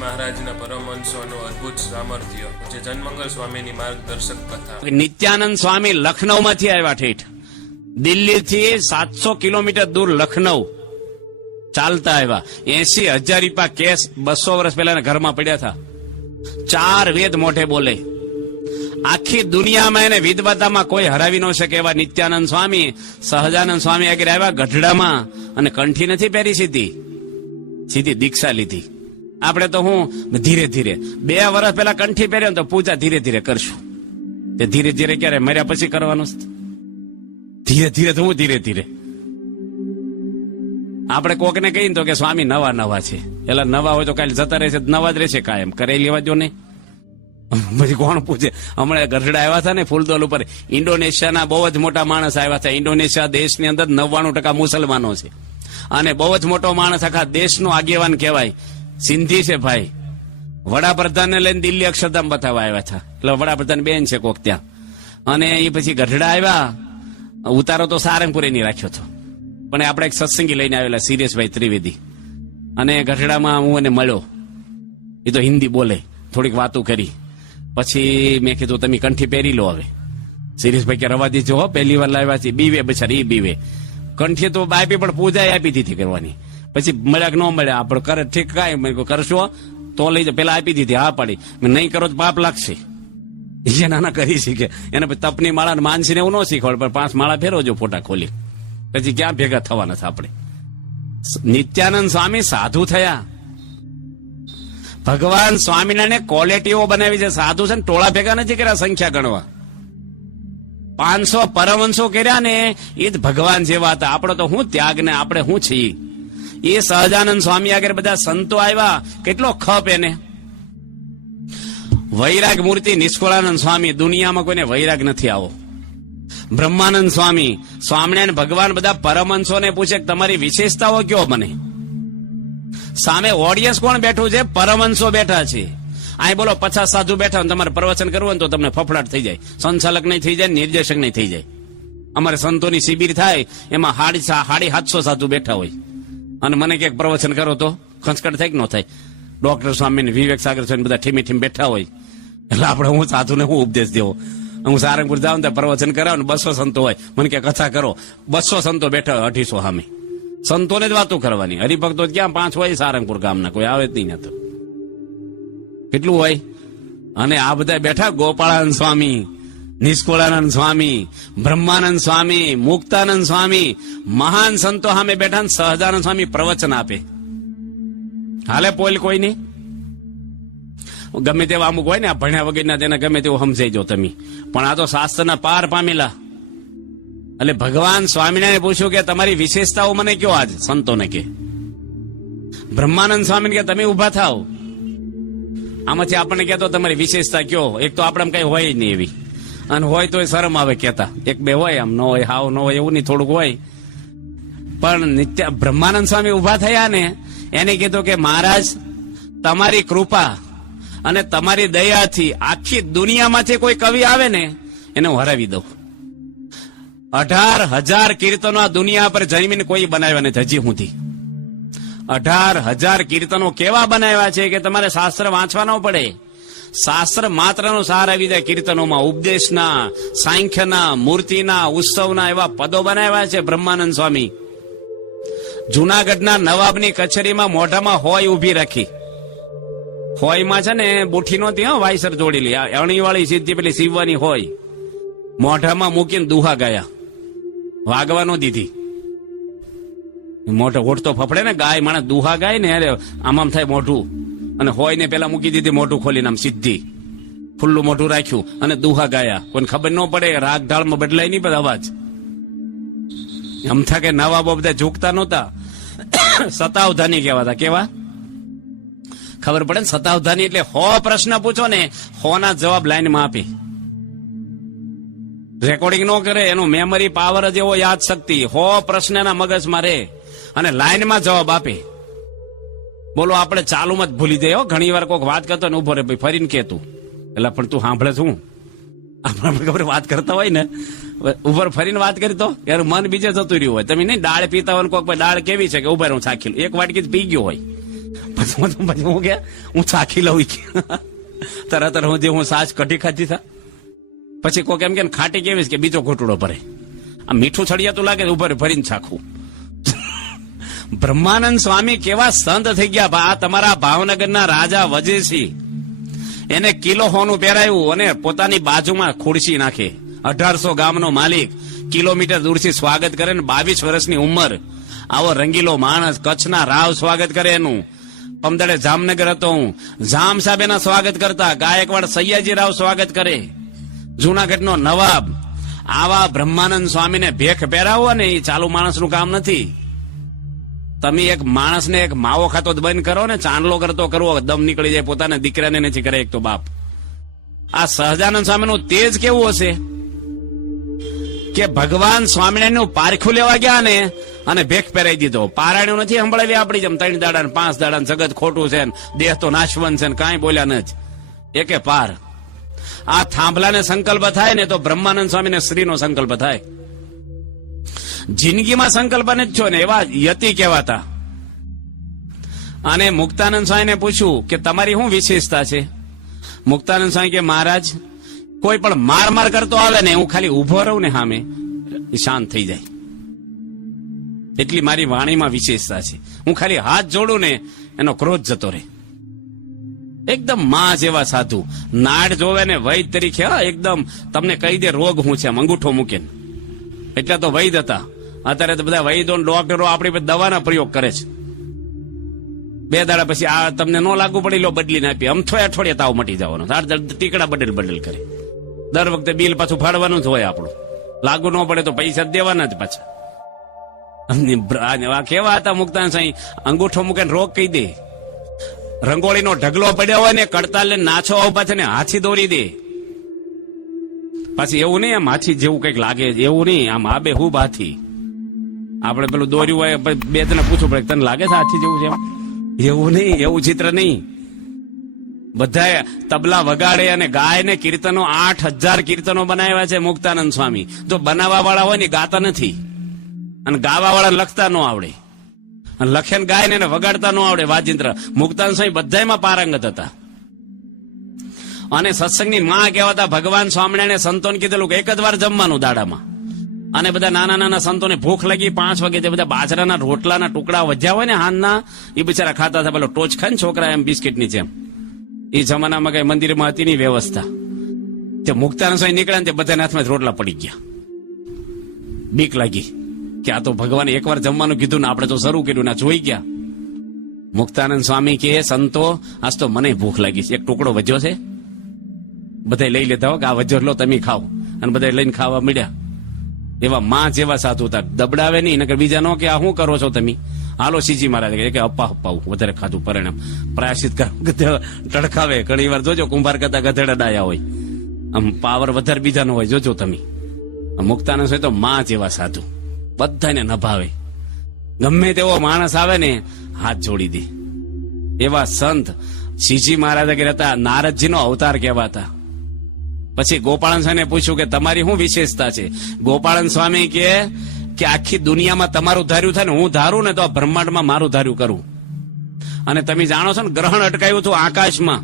મહારાજના પરમહંસોનું અદ્ભુત સામર્થ્ય, જે જનમંગલ સ્વામીની માર્ગદર્શક કથા. નિત્યાનંદ સ્વામી લખનૌમાંથી આવ્યા ઠેઠ. દિલ્હીથી સાતસો કિલોમીટર દૂર લખનૌ ચાલતા આવ્યા. એસી હજાર રૂપિયા કેસ બસો વર્ષ પહેલા ઘરમાં પડ્યા હતા. ચાર વેદ મોઢે બોલે. આખી દુનિયામાં એને વિદવતામાં કોઈ હરાવી ન શકે એવા નિત્યાનંદ સ્વામી, સહજાનંદ સ્વામી આગળ આવ્યા ગઢડામાં અને કંઠી નથી પહેરી સીધી. સીધી દીક્ષા લીધી. આપણે તો હું ધીરે ધીરે, બે વર્ષ પહેલા કંઠી પહેર્યો તો પૂજા ધીરે ધીરે કરશું. તે ધીરે ધીરે ક્યારે મર્યા પછી કરવાનું ધીરે ધીરે તો હું ધીરે ધીરે. આપણે કોકને કહીને તો કે સ્વામી નવા નવા છે. એટલે નવા હોય તો કાલે જતા રહેશે, નવા જ રહેશે કાયમ. કરે લેવા જો નહીં. પછી કોણ પૂછે? હમણાં ગરડા આવ્યા હતા ને ફૂલદોલ ઉપર. ઇન્ડોનેશિયાના બહુ જ મોટા માણસ આવ્યા હતા. ઇન્ડોનેશિયા દેશની અંદર નવ્વાણું ટકા મુસલમાનો છે. અને બહુ જ મોટો માણસ આખા દેશનો આગેવાન કહેવાય. સિંધી છે ભાઈ. વડાપ્રધાનને લઈને દિલ્હી અક્ષરધામ બતાવવા આવ્યા હતા. એટલે વડાપ્રધાન બેન છે કોક ત્યાં. અને એ પછી ગઢડા આવ્યા. ઉતારો તો સારંગપુરે નહીં રાખ્યો હતો. પણ આપણે એક સત્સંગી લઈને આવેલા સિરિયસભાઈ ત્રિવેદી. અને ગઢડામાં હું એને મળ્યો. એ તો હિન્દી બોલે. થોડીક વાતો કરી. પછી મેં કીધું, તમે કંઠી પહેરી લો હવે. સિરીશભાઈ કે રવા દીજો હો, પહેલી વાર લાવ્યા છે. બીવે બચારી, એ બીવે. કંઠી તો આપી પણ પૂજા આપી દીધી કરવાની. પછી મળ્યા કે ન મળ્યા? આપણે કરે ઠીક કાંઈ? મેં કરશો તો લઈ પેલા આપી દીધી, હા પાડી. નહીં કરો તો પાપ લાગશે. એ નાના કરી શીખે. એને તપની માળા માનસીને એવું ન શીખવાડ, પણ પાંચ માળા ફેરવજો ફોટા ખોલી. પછી ક્યાં ભેગા થવાના છે આપણે? નિત્યાનંદ સ્વામી સાધુ થયા. ભગવાન સ્વામિનારાયણ ક્વોલિટીઓ બનાવી છે. સાધુ છે ને ટોળા ભેગા નથી કર્યા સંખ્યા ગણવા. પાંચસો પરમંશો કર્યા ને એ જ ભગવાન જેવા હતા. આપણે તો હું ત્યાગ ને આપણે હું છીએ? એ સહજાનંદ સ્વામી આગળ બધા સંતો આવ્યા. કેટલો ખપ એને. વૈરાગ મૂર્તિ નિષ્ફળાનંદ સ્વામી દુનિયામાં કોઈને વૈરાગ નથી આવો. બ્રહ્માનંદ સ્વામી સ્વામિનારાયણ ભગવાન બધા પરમહંસોને પૂછે તમારી વિશેષતાઓ કયો મને? સામે ઓડિયન્સ કોણ બેઠું છે? પરમહંસો બેઠા છે. અહીં બોલો પચાસ સાધુ બેઠા હોય, તમારે પ્રવચન કરવું હોય તો તમને ફફડાટ થઈ જાય. સંચાલક નહીં થઈ જાય નિર્દેશક નહીં થઈ જાય. અમારે સંતોની શિબિર થાય એમાં હાડી હાડી સાતસો સાધુ બેઠા હોય. અને મને ક્યાંક પ્રવચન કરો તો ખંચકટ થાય કે ન થાય? ડોક્ટર સ્વામી વિવેક સાગર સ્વામી બધા ઠીમી ઠીમ બેઠા હોય. એટલે આપણે હું સાધુને હું ઉપદેશ દેવો? હું સારંગપુર જાઉં ને પ્રવચન કરાવું ને બસો સંતો હોય. મને કે કથા કરો? બસો સંતો બેઠા હોય, અઢીસો સામે સંતોને જ વાતો કરવાની. હરિભક્તો ક્યાં પાંચ હોય સારંગપુર ગામના કોઈ આવે જ નહીં કેટલું હોય? અને આ બધા બેઠા ગોપાળાન સ્વામી. નિષ્કુળાનંદ સ્વામી, બ્રહ્માનંદ સ્વામી, મુક્તાનંદ સ્વામી, મહાન સંતો સામે બેઠા ને સહજાનંદ સ્વામી પ્રવચન આપે. હાલે પોલ કોઈ નહીં ગમે તેવા અમુક હોય ને ભણ્યા વગરના તેને ગમે તેવું સમજાઈ જો તમે. પણ આ તો શાસ્ત્રના પાર પામેલા. એટલે ભગવાન સ્વામિનારાયણ પૂછ્યું કે તમારી વિશેષતાઓ મને કયો આજ, સંતોને કે. બ્રહ્માનંદ સ્વામી કે તમે ઊભા થાવ આમાંથી આપણને કહેતો તમારી વિશેષતા કયો? એક તો આપણે કઈ હોય નહીં એવી. અને હોય તો શરમ આવે કેતા એક બે હોય આમ, ન હોય, હાવ ન હોય એવું નહીં, થોડુંક હોય. પણ નિત્ય બ્રહ્માનંદ સ્વામી ઊભા થયા ને, એને કીધું કે મહારાજ, તમારી કૃપા અને તમારી દયાથી આખી દુનિયામાંથી કોઈ કવિ આવે ને, એને હું હરાવી દઉં. અઢાર હજાર કીર્તનો આ દુનિયા પર જન્મીને કોઈ બનાવ્યા નથી, હજી સુધી. અઢાર હજાર કીર્તનો કેવા બનાવ્યા છે કે તમારે શાસ્ત્ર વાંચવા ન પડે? શાસ્ત્ર માત્રનો આવી જાય કીર્તનોમાં. ઉપદેશના, સાંખ્યના, મૂર્તિના, ઉત્સવના એવા પદો બનાવ્યા છે બ્રહ્માનંદ સ્વામી. જુનાગઢના નવાબની કચેરીમાં મોઢામાં હોય ઊભી રાખી. હોયમાં છે ને બુઠી નહોતી, હા વાયસર જોડેલી અણીવાળી સીધી પેલી સીવવાની હોય. મોઢામાં મૂકીને દુહા ગયા. વાગવા ન દીધી. મોઢો ઓઠતો ફફડે ને ગાય માણસ દુહા ગાય ને, અરે, આમ આમ થાય મોઢું. અને હોય ને પેલા મૂકી દીધી મોઢું ખોલીને આમ સીધી. ખુલ્લું મોઢું રાખ્યું અને દુહા ગાયા. કોઈને ખબર ન પડે રાગ ઢાળમાં બદલાય નહીં બધા અવાજ. અમથા કે નવાબો બધા ઝૂકતા નહોતા. સતાવધાની કહેવાતા. કેવા? ખબર પડે ને સતાવધાની એટલે હો પ્રશ્ન પૂછો ને હો ના જવાબ લાઈનમાં આપે. રેકોર્ડિંગ ન કરે, એનું મેમરી પાવર જ એવો યાદ શક્તિ હો પ્રશ્નના મગજમાં રહે અને લાઈનમાં જવાબ આપે. બોલો, આપણે ચાલુમાં જ ભૂલી હો. ઘણી વાર કોઈક વાત કરતો ને ઊભો રે ભાઈ, ફરીને કે તું. એટલે પણ તું સાંભળે શું? આપણે ખબર વાત કરતા હોય ને. ઉપર ફરીને વાત કરી તો? યાર મન બીજે જતું રહ્યું હોય. તમે નહીં દાળ પીતા હોય કોઈક દાળ કેવી છે? કે ઊભા હું ચાખી. એક વાટકી પી ગયો હોય. પછી હું પછી હું કે, હું ચાખી લઉં. તરત હું જે હું સાસ કઢી ખાધી થા પછી કોઈ એમ કે ખાટી કેવી છે કે બીજો ઘોટડો ભરે. આ મીઠું છડિયાતું લાગે ને ઉપર ભરીને ચાખું બ્રહ્માનંદ સ્વામી કેવા સંત થઈ ગયા આ તમારા ભાવનગરના રાજા વજેસિંહ એને કિલો હોનું પહેરાયું અને પોતાની બાજુમાં ખુરશી નાખે. અઢારસો ગામનો માલિક કિલોમીટર દૂરથી સ્વાગત કરે ને બાવીસ વર્ષની ઉંમર. આવો રંગીલો માણસ, કચ્છના રાવ સ્વાગત કરે એનું. પમદડે જામનગર હતો હું. જામ સાહેબ એના સ્વાગત કરતા ગાયકવાડ સૈયાજી રાવ સ્વાગત કરે. જુનાગઢનો નવાબ. આવા બ્રહ્માનંદ સ્વામીને ભેખ પહેરાવો ને એ ચાલુ માણસનું કામ નથી. તમે એક માણસને એક માવો ખાતો બંધ કરો ને, ચાંદલો કરતો કરવો, દમ નીકળી જાય પોતાના દીકરાને નથી કરે એક તો બાપ. આ સહજાનંદ સ્વામીનું તેજ કેવું હશે? કે ભગવાન સ્વામિનારાયણનું પારખું લેવા ગયા ને, અને ભેખ પહેરાઈ દીધો. પારાયણ નથી સંભળાવી આપણી જેમ ત્રણ દાડા ને પાંચ દાડા જગત ખોટું છે દેહ તો નાશવંત છે કાંઈ બોલ્યા નથી એકે પાર. આ થાંભલાને સંકલ્પ થાય ને તો બ્રહ્માનંદ સ્વામીને શ્રીનો સંકલ્પ થાય. જિંદગીમાં સંકલ્પ જ છો ને, એવા યતિ કહેવાતા. અને મુક્તાનંદ સ્વામીને પૂછ્યું કે તમારી શું વિશેષતા છે? મુક્તાનંદ સ્વામી કે, મહારાજ, કોઈ પણ માર માર કરતો આવે ને, હું ખાલી ઊભો રહું ને સામે શાંત થઈ જાય. એટલી મારી વાણીમાં વિશેષતા છે. હું ખાલી હાથ જોડું ને, એનો ક્રોધ જતો રહે. એકદમમાં જેવા સાધુ. નાડ જોવે ને વૈદ તરીકે, હા, એકદમ તમને કહી દે, રોગ હું છે અંગૂઠો મૂકે એટલે તો વૈદ હતા. અત્યારે તો બધા વૈદો ડોક્ટરો આપણી દવાના પ્રયોગ કરે છે. બે દાડા પછી આ તમને ન લાગુ પડી, લો બદલીને આપી અમથો અઠવાડિયે તાવ મટી જવાનો. ટીકડા બદલ બદલ કરે. દર વખતે બિલ પાછું ફાડવાનું જ હોય આપણું. લાગુ ન પડે તો પૈસા જ દેવાના જ પાછા. આ કેવા હતા મુક્તાન સાઈ? અંગૂઠો મૂકીને રોગ કહી દે. રંગોળીનો ઢગલો પડ્યો હોય ને કડતાલ નાછો આવ પાછળ ને હાથી દોરી દે. પાછી એવું નહીં, આમ હાથી જેવું કંઈક લાગે. એવું નહીં, આમ આબે હું હાથી. આપણે પેલું દોર્યું હોય બે તને પૂછવું પડે તને લાગે છે હાથી જેવું છે એવું નહીં, એવું ચિત્ર નહીં. બધા તબલા વગાડે અને ગાય ને કીર્તનો આઠ હજાર કીર્તનો બનાવ્યા છે મુક્તાનંદ સ્વામી. જો બનાવવા વાળા હોય ને ગાતા નથી. અને ગાવા વાળા લખતા ન આવડે. અને લખેન ગાય ને વગાડતા ન આવડે, વાજિંત્ર. મુક્તાન સ્વામી બધાયમાં પારંગત હતા. અને સત્સંગની માં કહેવાતા ભગવાન સ્વામિનારાયણ સંતોને કીધેલું કે એક જ વાર જમવાનું દાડામાં. અને બધા નાના નાના સંતોને ભૂખ લાગી પાંચ વાગે તે બધા બાજરાના રોટલાના ટુકડા વધ્યા હોય ને હાનના એ બિચારા ખાતા હતા, પેલો ટોચ ખાય ને છોકરા એમ બિસ્કિટની જેમ. એ જમાનામાં કઈ મંદિરમાં હતી નહીં વ્યવસ્થા. તે મુક્તાન સ્વામી નીકળ્યા ને તે બધાના હાથમાં રોટલા પડી ગયા. બીક લાગી કે આ તો ભગવાને એકવાર જમવાનું કીધું ને આપણે તો શરૂ કર્યું ને જોઈ ગયા. મુક્તાનંદ સ્વામી કે સંતો, આજ તો મને ભૂખ લાગી છે. એક ટુકડો વધ્યો છે. બધા લઈ લેતા હો કે આ વધ્યો લો, તમે ખાઓ. અને બધા લઈને ખાવા મળ્યા એવા માં જેવા સાધુ હતા. દબડાવે નહીં, નકર બીજા નો કે, આ શું કરો છો તમે? હાલો, સીજી મહારાજ. કે અપા અપ્પાવું વધારે ખાધું પરિણામ. પ્રાયશ્ચિત ટડકાવે ઘણી વાર જોજો, કુંભાર કરતા ગધેડા ડાયા હોય. આમ પાવર વધારે બીજાનો હોય, જોજો તમે. મુક્તાનંદ હોય તો માં જેવા સાધુ. બધાને નભાવે. ગમે તેવો માણસ આવે ને, હાથ જોડી દે. એવા સંત શિવજી મહારાજ કે હતા. નારદજીનો અવતાર કહેવાતા. પછી ગોપાળન સ્વામીને પૂછ્યું કે તમારી શું વિશેષતા છે? ગોપાળન સ્વામી કે કે આખી દુનિયામાં તમારું ધાર્યું થાય ને હું ધારું ને તો આ બ્રહ્માંડમાં મારું ધાર્યું કરું. અને તમે જાણો છો ને, ગ્રહણ અટકાયું હતું આકાશમાં.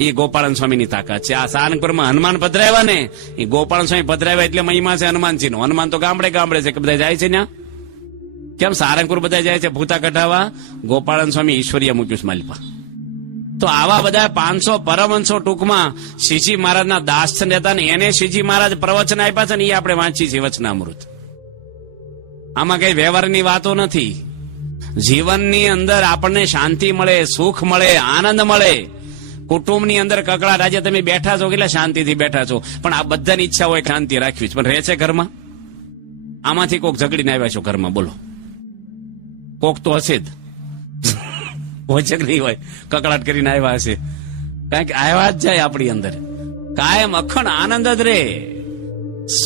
એ ગોપાળન સ્વામીની તાકાત છે. આ સારંગપુરમાં હનુમાન પધરાવ્યા ને, એ ગોપાળન સ્વામી પધરાવ્યા એટલે મહિમા છે હનુમાનજી નો હનુમાન તો ગામડે ગામડે છે કે બધા જાય છે ત્યાં? કેમ સારંગપુર બધા જાય છે ભૂતા કઢાવા ગોપાળન સ્વામી ઈશ્વરીય મૂક્યું છે માલિપા. તો આવા બધા પાંચસો પરમહંસો ટૂંકમાં શ્રીજી મહારાજના દાસ હતા ને એને શ્રીજી મહારાજ પ્રવચન આપ્યા છે ને એ આપણે વાંચી છીએ વચનામૃત. આમાં કઈ વ્યવહારની વાતો નથી. જીવનની અંદર આપણને શાંતિ મળે, સુખ મળે, આનંદ મળે. કુટુંબની અંદર કકડા રાજે તમે બેઠા છો કેટલા શાંતિથી બેઠા છો? પણ આ બધાની ઈચ્છા હોય શાંતિ રાખવી પણ રહે છે ઘરમાં? આમાંથી કોક ઝઘડીને આવ્યા છો ઘરમાં? બોલો. કોક તો હશે જ. હોય નહીં હોય. કકડાટ કરીને આવ્યા હશે. કારણ કે આવ્યા જ જાય આપણી અંદર. કાયમ અખંડ આનંદ જ રે.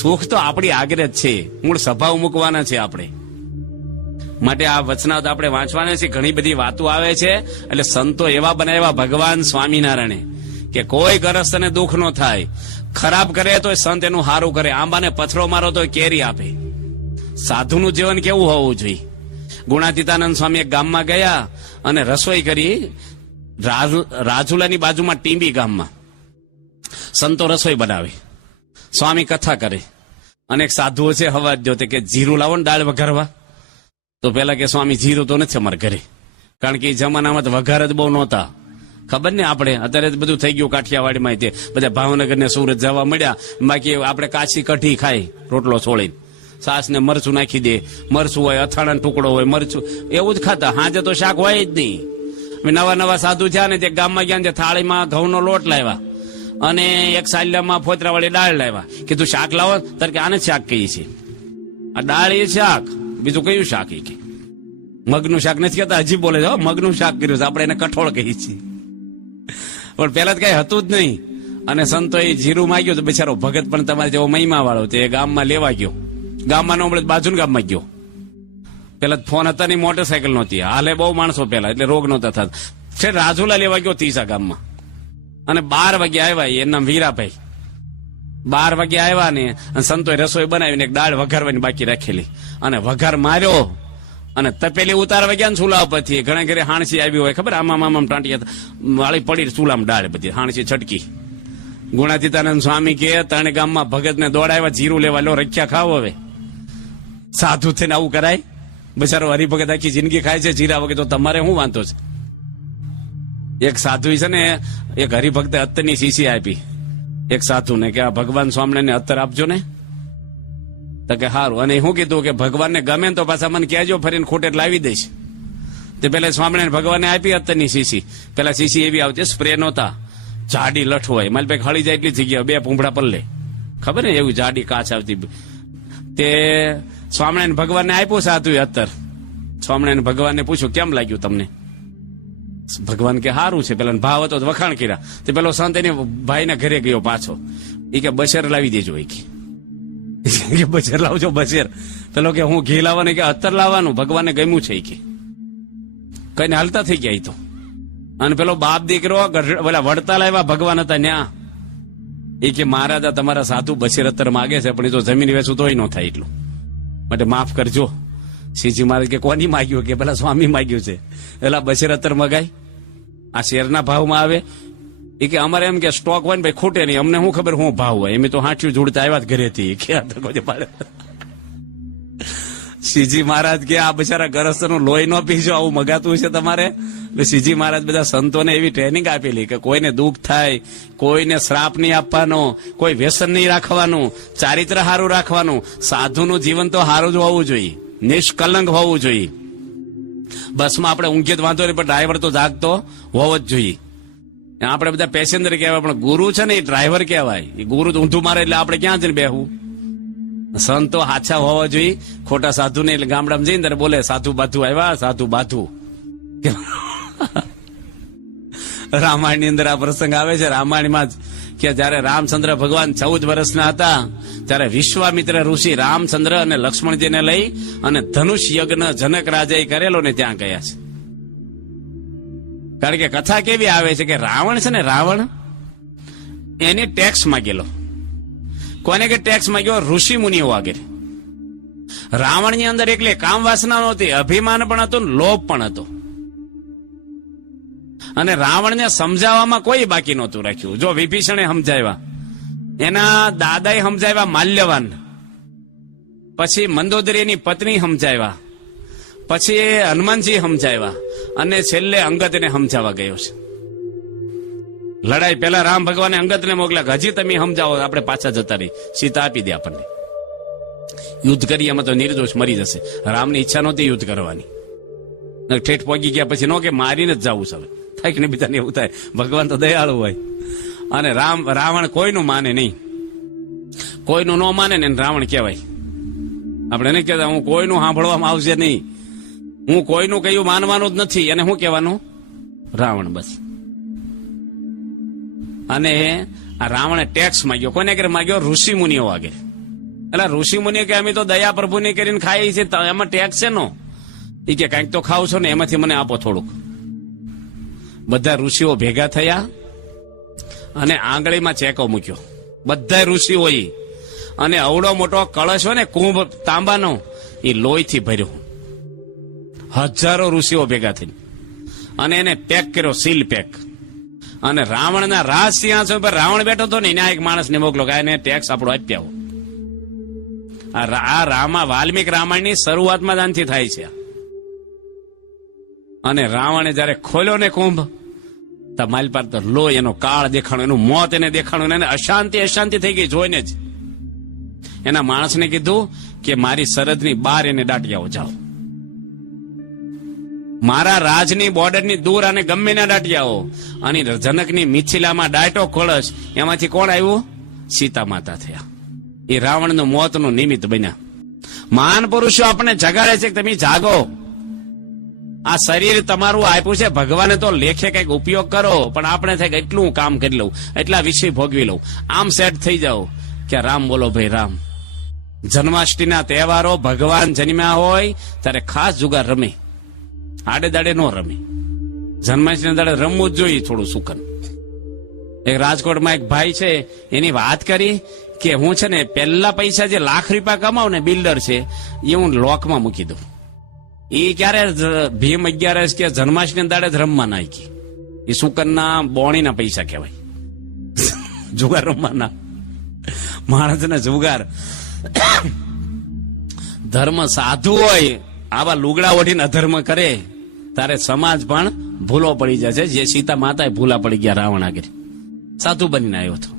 સુખ તો આપણી આગળ જ છે. મૂળ સ્વભાવ મૂકવાના છે આપણે. માટે આ વચનાત આપણે વાંચવાના છે. ઘણી બધી વાતો આવે છે. એટલે સંતો એવા બનાવ્યા ભગવાન સ્વામિનારાયણે કે કોઈ ગરસ્તને દુઃખ ન થાય. ખરાબ કરે તો સંત એનું સારું કરે. આંબાને પથરો મારો તો કેરી આપે. સાધુનું જીવન કેવું હોવું જોઈએ? ગુણાતીતાનંદ સ્વામી એક ગામમાં ગયા. અને રસોઈ કરી રાજુ- રાજુલાની બાજુમાં ટીંબી ગામમાં. સંતો રસોઈ બનાવી. સ્વામી કથા કરે. અને એક સાધુઓ છે, હવા જોતે કે, જીરું લાવો ને દાળ વઘારવા. તો પેલા કે, સ્વામી, જીરું તો નથી અમારે ઘરે. કારણ કે એ જમાનામાં તો વઘાર જ બહુ નહોતા. ખબર ને આપણે? અત્યારે બધું થઈ ગયું કાઠિયાવાડીમાં તે. બધા ભાવનગર ને સુરત જવા મળ્યા. બાકી આપણે કાચી કઢી ખાઈ, રોટલો છોડીને. સાસ ને મરચું નાખી દે. મરચું હોય, અથાણાનો ટુકડો હોય, મરચું, એવું જ ખાતા. હાજે તો શાક હોય જ નહીં. નવા નવા સાધુ થયા ને તે ગામમાં ગયા ને થાળીમાં ઘઉંનો લોટ લાવ્યા. અને એક સાલ્યામાં ફોતરાવાળી દાળ લાવ્યા. કીધું, શાક લાવો. તાર કે, આને જ શાક કહીએ છીએ. આ દાળ એ શાક. બીજું કયું શાક એ કે? મગનું શાક નથી કહેતા? હજી બોલે છે મગનું શાક કર્યું છે. આપણે એને કઠોળ કહીએ છીએ. પણ પેલા તો કઈ હતું જ નહીં. અને સંતો એ જીરું માગ્યું તો, બિચારો ભગત પણ તમારે જેવો મહિમા વાળો તે ગામમાં લેવા ગયો. ગામમાં નો બાજુ ગામમાં ગયો. પેલા ફોન હતા નહીં મોટરસાયકલ નહોતી. હાલે બહુ માણસો પેલા એટલે રોગ નહોતા થતા. છે રાજુલા લેવા ગયો તીસા ગામમાં. અને બાર વાગે આવ્યા એ નામ વીરાભાઈ. બાર વાગે આવ્યા ને, અને સંતોએ રસોઈ બનાવીને એક દાળ વઘારવાની બાકી રાખેલી. અને વઘાર માર્યો. અને તપેલી ઉતારવા ગયા ને ચૂલા ઉપરથી. ઘણા ઘરે હાણસી આવી હોય, ખબર? આમાં આમાં ટાંટિયા વાળી પડી ચૂલામાં દાળ બધી હાણસી છટકી. ગુણાતીતાનંદ સ્વામી કે, ત્રણે ગામમાં ભગતને દોડાવ્યા, જીરું લેવા, લો, રખ્યા ખાવ હવે. સાધુ થઈને આવું કરાય? બચારો હરિભગત આખી જિંદગી ખાય છે, જીરા વગર તો તમારે શું વાંધો છે? એક સાધુ છે ને, એક હરિભક્તે અત્તરની શીશી આપી. એક સાધુને કે આ ભગવાન સ્વામિનારાયણને અત્તર આપજો ને. તો કે સારું અને શું કીધું કે ભગવાનને ગમે તો પાછા મને કહેજો, ફરીને ખોટે લાવી દઈશ. તે પેલા સ્વામિનારાયણ ભગવાને આપી અત્તરની શીશી. પેલા શીશી એવી આવતી સ્પ્રે નહોતા. જાડી લઠ હોય. મારી પાસે હળી જાય એટલી જગ્યા બે પૂંભડા પલ્લે ખબર ને, એવું જાડી કાચ આવતી. તે સ્વામિનારાયણ ભગવાનને આપ્યું સાધુ અત્તર. સ્વામિનારાયણ ભગવાનને પૂછ્યું, કેમ લાગ્યું તમને? ભગવાન કે સારું છે. પેલા ભાવ હતો વખાણ કર્યા. તે પેલો સંત એને ભાઈના ઘરે ગયો પાછો. એ કે, બશેર લાવી દેજો એ કે. બશેર લાવજો, બશેર. પેલો કે, હું ઘી લાવવાનું? કે, અત્તર લાવવાનું. ભગવાનને ગમ્યું છે એ કે. કઈને હાલતા થઈ ગયા એ તો. અને પેલો બાપ દીકરો પેલા વડતાલ આવ્યા ભગવાન હતા ન્યા. એ કે, મહારાજા, તમારા સાધુ બશેર અત્તર માગે છે, પણ એ તો જમીન વેચું તોય ન થાય એટલું. માટે માફ કરજો. શ્રીજી મહારાજ કે કોની માગ્યું કે? પેલા સ્વામી માગ્યું છે. પેલા બશેર અત્તર મગાય. આ શેરના ભાવમાં આવે? એ કે અમારે એમ કે સ્ટોક હોય ને ભાઈ ખૂટે નહીં. અમને શું ખબર શું ભાવ હોય? એમ તો હાંચ્યું જોડતા આવ્યા જ ઘરેથી. કે શ્રીજી મહારાજ કે આ બિચારા ગરસ્તનું લોહી ન પીજો, આવું મગાતું છે તમારે? એટલે શ્રીજી મહારાજ બધા સંતોને એવી ટ્રેનિંગ આપેલી કે કોઈને દુઃખ થાય, કોઈને શ્રાપ નહીં આપવાનો, કોઈ વ્યસન નહીં રાખવાનું, ચારિત્ર સારું રાખવાનું. સાધુનું જીવન તો સારું જ હોવું જોઈએ, નિષ્કલંક હોવું જોઈએ. બસમાં આપણે ઊંઘીએ વાંધો નહીં, પણ ડ્રાઈવર તો જાગતો હોવો જ જોઈએ. આપણે બધા પેસેન્જર કહેવાય, પણ ગુરુ છે ને એ ડ્રાઈવર કહેવાય. એ ગુરુ ઊંધું મારે એટલે આપણે ક્યાં જઈને બેહવું સંતો હાચા હોવા જોઈએ. ખોટા સાધુ ને એટલે ગામડામાં જઈને ત્યારે બોલે સાધુ બાધુ આવ્યા સાધુ બાધુ રામાયણની અંદર આ પ્રસંગ આવે છે. રામાયણમાં જ કે જયારે રામચંદ્ર ભગવાન ચૌદ વર્ષના હતા, ત્યારે વિશ્વામિત્ર ઋષિ રામચંદ્ર અને લક્ષ્મણજીને લઈ અને ધનુષ યજ્ઞ જનક રાજાએ કરેલો ને ત્યાં ગયા છે. કારણ કે કથા કેવી આવે છે કે રાવણ છે ને રાવણ, એને ટેક્સ માગેલો. કોને કે ટેક્સ માંગ્યો? ઋષિ મુનિઓ આગળ રાવણની અંદર એકલી કામ વાસના નહોતી, અભિમાન પણ હતું લોભ પણ હતો. અને રાવણને સમજાવવામાં કોઈ બાકી નહોતું રાખ્યું. જો વિભીષણે સમજાવ્યા. એના દાદાએ સમજાવ્યા માલ્યવાન. પછી મંદોદરીની પત્ની સમજાવ્યા. પછી હનુમાનજી સમજાવ્યા અને છેલ્લે અંગતને સમજાવવા ગયો છે. લડાઈ પહેલા રામ ભગવાને અંગતને મોકલ્યા હજી તમે સમજાવો, આપણે પાછા જતા રહી સીતા આપી દે આપણને. યુદ્ધ કરી, એમાં તો નિર્દોષ મરી જશે. રામની ઈચ્છા નહોતી યુદ્ધ કરવાની. ઠેઠ પહોંચી ગયા પછી નો કે, મારીને જ જવું છે થાય કે બીજાને એવું થાય? ભગવાન તો દયાળુ હોય. અને રામ, રાવણ કોઈનું માને નહીં. કોઈનું ન માને ને રાવણ કહેવાય. આપણે નહીં કહેતા, હું કોઈનું સાંભળવામાં આવશે નહીં. હું કોઈનું કયું માનવાનું જ નથી. એને શું કહેવાનું? રાવણ બસ. અને આ રાવણે ટેક્સ માંગ્યો. કોને કરે માંગ્યો? ઋષિ મુનિઓ આગળ એટલે ઋષિ મુનિઓ કે અમે તો દયા પ્રભુની કરીને ખાઈએ છીએ એમાં ટેક્સ છે નો? એ કે કંઈક તો ખાવ છો ને, એમાંથી મને આપો થોડુંક. બધા ઋષિઓ ભેગા થયા અને આંગળીમાં ચેકો મૂક્યો. બધા ઋષિઓએ અને અવડો મોટો કળશ હોય ને, કુંભ તાંબાનો એ લોહીથી ભર્યો. હજારો ઋષિઓ ભેગા થઈ અને એને પેક કર્યો, સીલ પેક. અને રાવણના રાજ સિંહાસન પર રાવણ બેઠો હતો ને, એના એક માણસને મોકલો કે એને ટેક્સ આપણો આપી આવો. આ રામા, વાલ્મિક રામાયણની શરૂઆતમાં જ આનાથી થાય છે અને રાવણે જયારે ખોલ્યો ને કુંભ તો માલપાર તો લો એનો કાળ દેખાણો, એનું મોત એને દેખાણું, એને અશાંતિ અશાંતિ થઈ ગઈ જોઈને જ. એના માણસને કીધું કે મારી સરહદની બહાર એને દાટી આવો જાઓ. મારા રાજની બોર્ડરની દૂર અને ગમે ના દાટી આવો અને જનકની મિથિલામાં ડાયટો ખોળસ એમાંથી કોણ આવ્યું? સીતા માતા થયા. એ રાવણનું મોતનું નિમિત્ત બન્યા. મહાન પુરુષો આપણે જગાડે છે કે તમે જાગો. આ શરીર તમારું આપ્યું છે. ભગવાને તો લેખે કંઈક ઉપયોગ કરો, પણ આપણે થાય એટલું કામ કરી લઉં, એટલા વિષય ભોગવી લઉં. આમ સેટ થઈ જાઓ. કે રામ બોલો ભાઈ, રામ. જન્માષ્ટમીના તહેવારો ભગવાન જન્મ્યા હોય, ત્યારે ખાસ જુગાર રમે. આડે દાડે નો રમે. જન્માષ્ટમી દાડે રમવું જ જોઈએ થોડું સુકન. એક રાજકોટમાં એક ભાઈ છે, એની વાત કરી કે હું છે ને, પહેલા પૈસા જે લાખ રૂપિયા કમાવ ને, બિલ્ડર છે, એ હું લોકમાં મૂકી દઉં. એ ક્યારે ભીમ અગિયારસ કે જન્માષ્ટમી દાડે જ રમવા નાખી એ સુકનના બોણીના પૈસા કહેવાય. જુગાર રમવાના. માણસને જુગાર. ધર્મ સાધુ હોય, આવા લુગડા ઓઢીને અધર્મ કરે, તારે સમાજ પણ ભૂલો પડી જશે. જે સીતા માતાએ ભૂલા પડી ગયા રાવણ સાધુ બનીને આવ્યો હતો.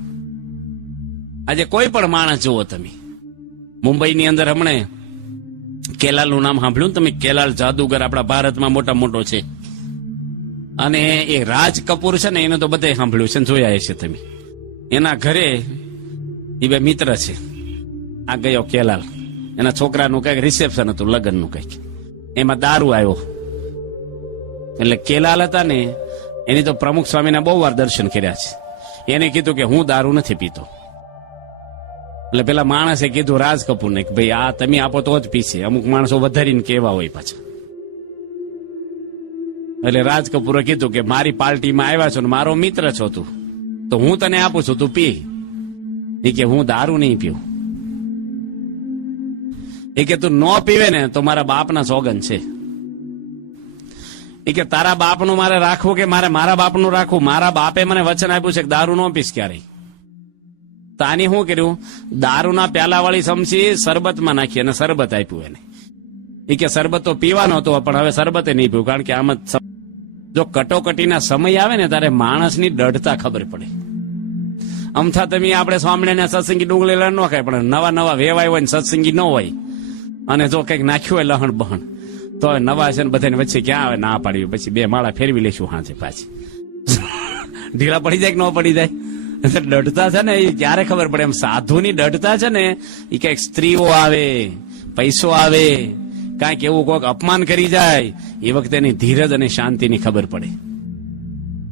આજે કોઈ પણ માણસ જુઓ તમે. મુંબઈની અંદર હમણે કેલાલનું નામ સાંભળ્યું તમે? કેલાલ જાદુગર આપણા ભારતમાં મોટા મોટો છે. અને એ રાજ કપૂર છે ને, એને તો બધે સાંભળ્યું છે જોયા છે તમે. એના ઘરે એ બે મિત્ર છે. આ ગયો કેલાલ. એના છોકરાનું કંઈક રિસેપ્શન હતું, લગ્નનું કંઈક. એમાં દારૂ આવ્યો એટલે કેલાલ હતા ને, એની તો પ્રમુખ સ્વામીના બહુ વાર દર્શન કર્યા છે. એને કીધું કે હું દારૂ નથી પીતો. એટલે પેલા માણસે કીધું રાજ કપૂરને કે ભાઈ, આ તમે આપો તો જ પીશે અમુક માણસો વધારીને કેવા હોય પાછા. એટલે રાજ કપૂરે કીધું કે, મારી પાર્ટીમાં આવ્યા છો ને મારો મિત્ર છો તું. તો હું તને આપું છું, તું પી. એ કે, હું દારૂ નહીં પીવું એ કે, તું ન પીવે ને તો મારા બાપના સોગન છે. એ કે, તારા બાપનું મારે રાખવું કે મારે મારા બાપનું રાખવું? મારા બાપે મને વચન આપ્યું છે કે દારૂ ન પીશ ક્યારેય. તો શું કર્યું? દારૂના પ્યાલા વાળી સમસી શરબતમાં નાખી અને શરબત આપ્યું એને. એ કે શરબત તો પીવાનો હતો, પણ હવે શરબતે નહીં પીવું, કારણ કે આમ જ જો કટોકટીના સમય આવે ને ત્યારે માણસની દઢતા ખબર પડે. અમથા તમે આપણે સ્વામીને સત્સંગી ડુંગળી લણ ન ખાય, પણ નવા નવા વેવાય હોય ને સત્સંગી ન હોય, અને જો કંઈક નાખ્યું હોય લહણ બહણ, તો નવા છે ને બધાને વચ્ચે ક્યાં આવે? ના પાડવી. પછી બે માળા ફેરવી લેશું હાથે પાછી. ઢીલા પડી જાય કે ન પડી જાય? દઢતા છે ને એ ક્યારે ખબર પડે? એમ સાધુની ડઢતા છે ને એ કંઈક સ્ત્રીઓ આવે પૈસો આવે કાંઈક એવું કોઈક અપમાન કરી જાય એ વખતે એની ધીરજ અને શાંતિની ખબર પડે.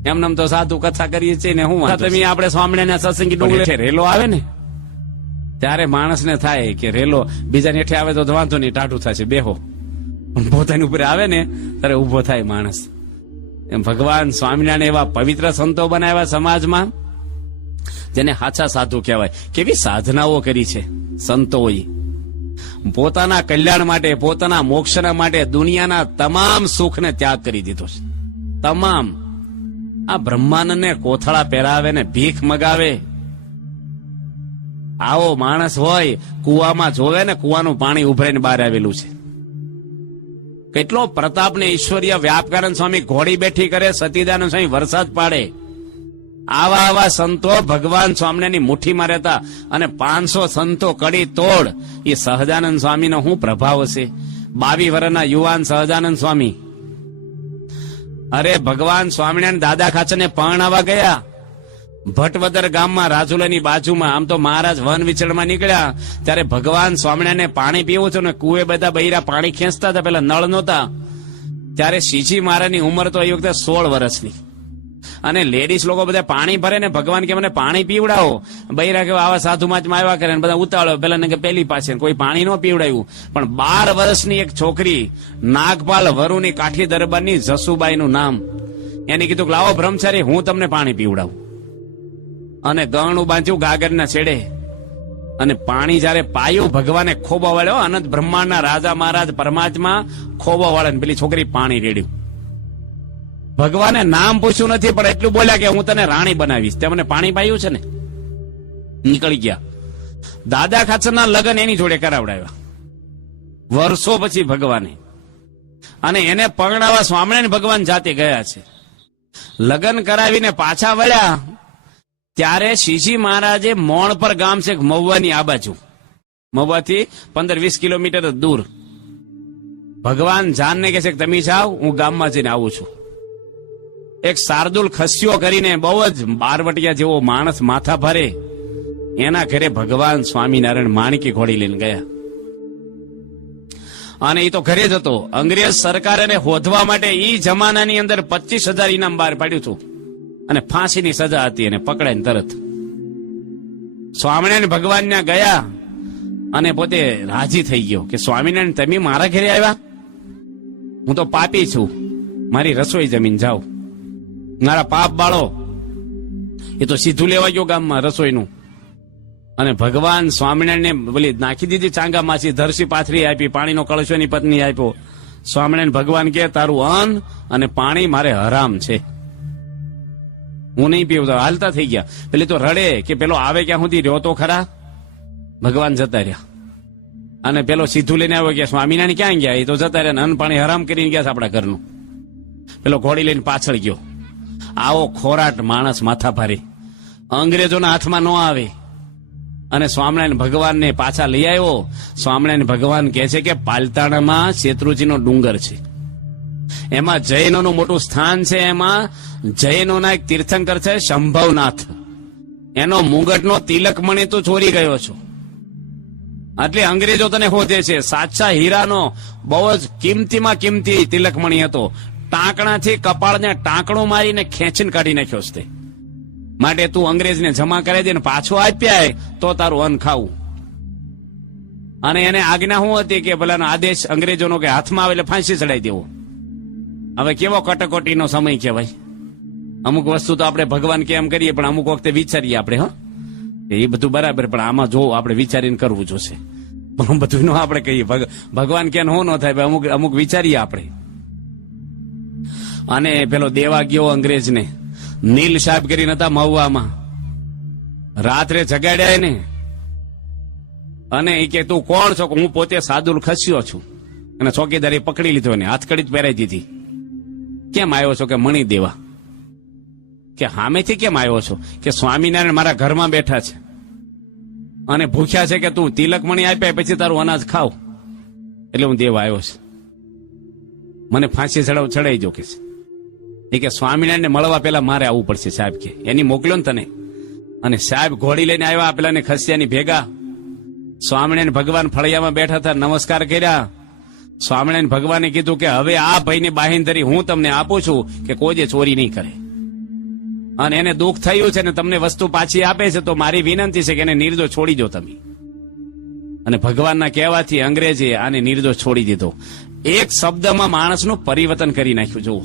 એમનેમ તો સાધુ કથા કરીએ છીએ ને હું તમે આપણે સ્વામિનારાયણ સત્સંગી ડુંગળી રેલો આવે ને? ત્યારે માણસને થાય કે રેલો બીજાને હેઠે આવે તો વાંધો નહીં ટાટું થશે બેહો. પણ પોતાની ઉપર આવે ને ત્યારે ઊભો થાય માણસ. એમ ભગવાન સ્વામિનારાયણ એવા પવિત્ર સંતો બનાવ્યા સમાજમાં. જેને હાચા સાધુ કહેવાય. કેવી સાધનાઓ કરી છે, સંતોએ. પોતાના કલ્યાણ માટે, પોતાના મોક્ષના માટે દુનિયાના તમામ સુખને ત્યાગ કરી દીધો છે. તમામ. આ બ્રહ્માનંદને કોથળા પહેરાવે ને ભીખ મગાવે. આવો માણસ હોય, કુવામાં જોવે ને કુવાનું પાણી ઉભરાઈને બહાર આવેલું છે. કેટલો પ્રતાપ ને ઈશ્વરીય વ્યાપકાનંદ સ્વામી ઘોડી બેઠી કરે, સતીદાનંદ સ્વામી વરસાદ પાડે. આવા આવા સંતો ભગવાન સ્વામીની મુઠ્ઠીમાં રહેતા અને પાંચસો સંતો કડી તોડ, એ સહજાનંદ સ્વામીનો શું પ્રભાવ હશે? બાવી વર્ષના યુવાન સહજાનંદ સ્વામી. અરે ભગવાન સ્વામિનારાયણ દાદા ખાચરને પરણાવા ગયા. ભટવદર ગામમાં રાજુલાની બાજુમાં, આમ તો મહારાજ વન વિચરણમાં નીકળ્યા, ત્યારે ભગવાન સ્વામિનારાયણને પાણી પીવું છે ને કુએ બધા બૈરા પાણી ખેંચતા હતા, પેલા નળ નહોતા. ત્યારે શીજી મહારાજની ઉંમર તો એ વખતે સોળ વર્ષની અને લેડીઝ લોકો બધા પાણી ભરે ને ભગવાન કે મને પાણી પીવડાવો. બૈરા કે આવા સાધુ માં આવ્યા કરે ને બધા ઉતાળો. પેલા ને પેલી પાસે કોઈ પાણી ન પીવડાવ્યું પણ બાર વર્ષની એક છોકરી નાગપાલ વરુની કાઠી દરબારની જસુબાઈનું નામ. એને કીધું લાવો બ્રહ્મચારી, હું તમને પાણી પીવડાવું. અને ગણું બાંધ્યું ગાગરના છેડે. અને પાણી જયારે પાયું, ભગવાને ખોબા વાળ્યો. અનંત બ્રહ્માંડના રાજા મહારાજ પરમાત્મા ખોબા વાળે પેલી છોકરી પાણી રેડ્યું. ભગવાને નામ પૂછ્યું નથી, પણ એટલું બોલ્યા કે હું તને રાણી બનાવીશ. તે મને પાણી પાયું છે ને? નીકળી ગયા. દાદા ખાચરના લગ્ન એની જોડે કરાવડાવ્યા. વર્ષો પછી ભગવાને. અને એને પરણાવવા સ્વામિનારાયણ ભગવાન જાતે ગયા છે. લગ્ન કરાવીને પાછા વળ્યા, ત્યારે શિશી મહારાજે મોણ પર ગામ છે, મહુવાની આ બાજુ. મહુવાથી પંદર વીસ કિલોમીટર દૂર. ભગવાન જાનને કહે છે કે, તમે જાઓ, હું ગામમાં જઈને આવું છું. એક શાર્દુલ ખસ્યો કરીને બહુ જ બારવટિયા જેવો માણસ માથા ભરે. એના ઘરે ભગવાન સ્વામિનારાયણ માણકી ઘોડી લઈને ગયા. અને એ તો ઘરે જ હતો. અંગ્રેજ સરકાર એને હોધવા માટે એ જમાનાની અંદર પચીસ હજાર ઇનામ બહાર પાડ્યું હતું. અને ફાંસીની સજા હતી અને પકડાઈને તરત. સ્વામિનારાયણ ભગવાન ત્યાં ગયા અને પોતે રાજી થઈ ગયો કે, સ્વામિનારાયણ, તમે મારા ઘરે આવ્યા? હું તો પાપી છું. મારી રસોઈ જમીન જાઓ. મારા પાપ બાળો. એ તો સીધું લેવા ગયો ગામમાં રસોઈનું. અને ભગવાન સ્વામિનારાયણને બોલી, નાખી દીધી ચાંગા માસી, ધરસી પાથરી આપી, પાણીનો કળશો એની પત્ની આપ્યો. સ્વામિનારાયણ ભગવાન કે તારું અન્ન અને પાણી મારે હરામ છે. હું નહીં પીવું હાલતા થઈ ગયા. પેલી તો રડે કે પેલો આવે ક્યાં સુધી, રહ્યો તો ખરા? ભગવાન જતા રહ્યા. અને પેલો સીધું લઈને આવ્યો કે, સ્વામિનારાયણ ક્યાં ગયા? એ તો જતા રહ્યા અન્ન પાણી હરામ કરીને ગયા છે આપણા ઘરનું. પેલો ઘોડી લઈને પાછળ ગયો. આવો ખોરાટ માણસ માથા ભારે. અંગ્રેજોના હાથમાં ન આવે. અને સ્વામિનારાયણ ભગવાનને પાછા લઈ આવ્યો. સ્વામિનારાયણ ભગવાન કહે છે કે પાલતાણામાં શેત્રુજીનો ડુંગર છે. એમાં જૈનોનું મોટું સ્થાન છે એમાં. જૈનોના એક તીર્થંકર છે શંભવનાથ. એનો મુગટનો તિલકમણી તું ચોરી ગયો છો. એટલે અંગ્રેજો તને હોદે છે. સાચા હીરાનો બહુ જ કિંમતીમાં કિંમતી તિલકમણી હતો. ટાંકણાથી કપાળને ટાંકણું મારીને ખેંચીને કાઢી નાખ્યો છે માટે તું અંગ્રેજને જમા કરાવી દે ને પાછો આપ્યા તો તારું અન્ન ખાવું. અને એને આજ્ઞા શું હતી કે ભલાનો આદેશ અંગ્રેજોનો કે હાથમાં આવે એટલે ફાંસી ચડાવી દેવો. હવે કેવો કટકોટીનો સમય કહેવાય? અમુક વસ્તુ તો આપણે ભગવાન કે એમ કરીએ, પણ અમુક વખતે વિચારીએ આપણે, હા. એ બધું બરાબર, પણ આમાં જો આપણે વિચારીને કરવું જોશે. પણ બધું આપણે કહીએ. ભગવાન કે ન થાય અમુક અમુક વિચારીએ આપણે. અને પેલો દેવા ગયો અંગ્રેજને. નીલ સાહેબ કરીને હતા મહુવામાં. રાત્રે જગાડ્યા ને અને એ કે, તું કોણ છો? હું પોતે સાદુલ ખસ્યો છું. અને ચોકીદારી પકડી લીધો ને હાથકડી જ પહેરાઈ દીધી. કેમ આવ્યો છો? કે, મણી દેવા. કે સામેથી કેમ આવ્યો છો? કે, સ્વામિનારાયણ મારા ઘરમાં બેઠા છે. અને ભૂખ્યા છે કે, તું તિલક મણી આપ્યા પછી તારું અનાજ ખાવ. એટલે હું દેવા આવ્યો છું. મને ફાંસી ચડાવ ચડાઈ જો કે છે. એ કે સ્વામિનારાયણને મળવા પેલા મારે આવવું પડશે સાહેબ કે. એની મોકલ્યો ને તને. અને સાહેબ ઘોડી લઈને આવ્યા પેલાને ખસિયાની ભેગા. સ્વામિનારાયણ ભગવાન ફળિયામાં બેઠા હતા, નમસ્કાર કર્યા. સ્વામિનારાયણ ભગવાને કીધું કે હવે આ ભાઈની બાહેંધરી હું તમને આપું છું કે કોઈ જે ચોરી નહીં કરે. અને એને દુઃખ થયું છે ને તમને વસ્તુ પાછી આપે છે તો મારી વિનંતી છે કે એને નિર્દોષ છોડી દો તમે. અને ભગવાનના કહેવાથી અંગ્રેજે આને નિર્દોષ છોડી દીધો. એક શબ્દમાં માણસનું પરિવર્તન કરી નાખ્યું, જુઓ.